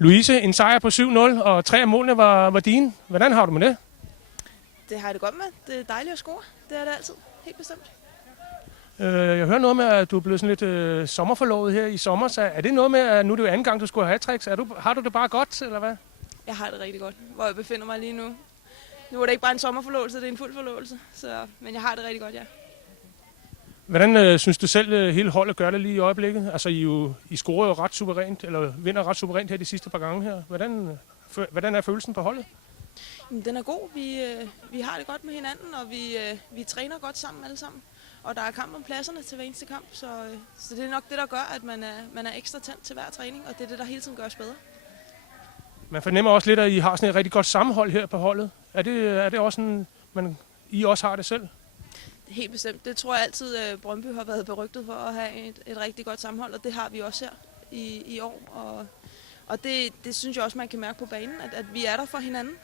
Louise, en sejr på 7-0, og 3 af målene var dine. Hvordan har du med det? Det har jeg det godt med. Det er dejligt at score. Det er det altid. Helt bestemt. Jeg hører noget med, at du er blevet sådan lidt sommerforlovet her i sommer. Så er det noget med, at nu er det jo anden gang, du skulle have hat-tricks? Har du det bare godt, eller hvad? Jeg har det rigtig godt, hvor jeg befinder mig lige nu. Nu er det ikke bare en sommerforlovelse, det er en fuld forlovelse. Men jeg har det rigtig godt, ja. Hvordan synes du selv, hele holdet gør det lige i øjeblikket? Altså, I scorer jo ret suverænt, eller vinder ret suverænt her de sidste par gange her. Hvordan er følelsen på holdet? Den er god. Vi har det godt med hinanden, og vi træner godt sammen alle sammen. Og der er kamp om pladserne til hver eneste kamp, så det er nok det, der gør, at man er ekstra tændt til hver træning, og det er det, der hele tiden gør os bedre. Man fornemmer også lidt, at I har sådan et rigtig godt sammenhold her på holdet. Er det også sådan, I også har det selv? Helt bestemt. Det tror jeg altid, Brøndby har været berygtet for at have et rigtig godt sammenhold, og det har vi også her i år. Og det synes jeg også, man kan mærke på banen, at vi er der for hinanden.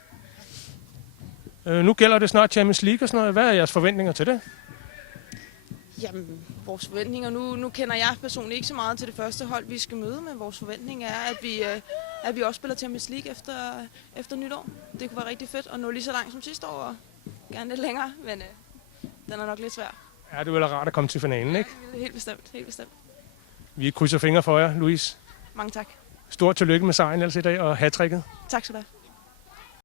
Nu gælder det snart Champions League og sådan noget. Hvad er jeres forventninger til det? Jamen, vores forventninger, nu kender jeg personligt ikke så meget til det første hold, vi skal møde, men vores forventning er, at vi også spiller Champions League efter nytår. Det kunne være rigtig fedt at nå lige så langt som sidste år, og gerne lidt længere, men den er nok lidt svær. Ja, det er vel rart at komme til finalen, ikke? Ja, helt bestemt, helt bestemt. Vi krydser fingre for jer, Louise. Mange tak. Stort tillykke med sejren ellers i dag og hat-tricket. Tak skal du have.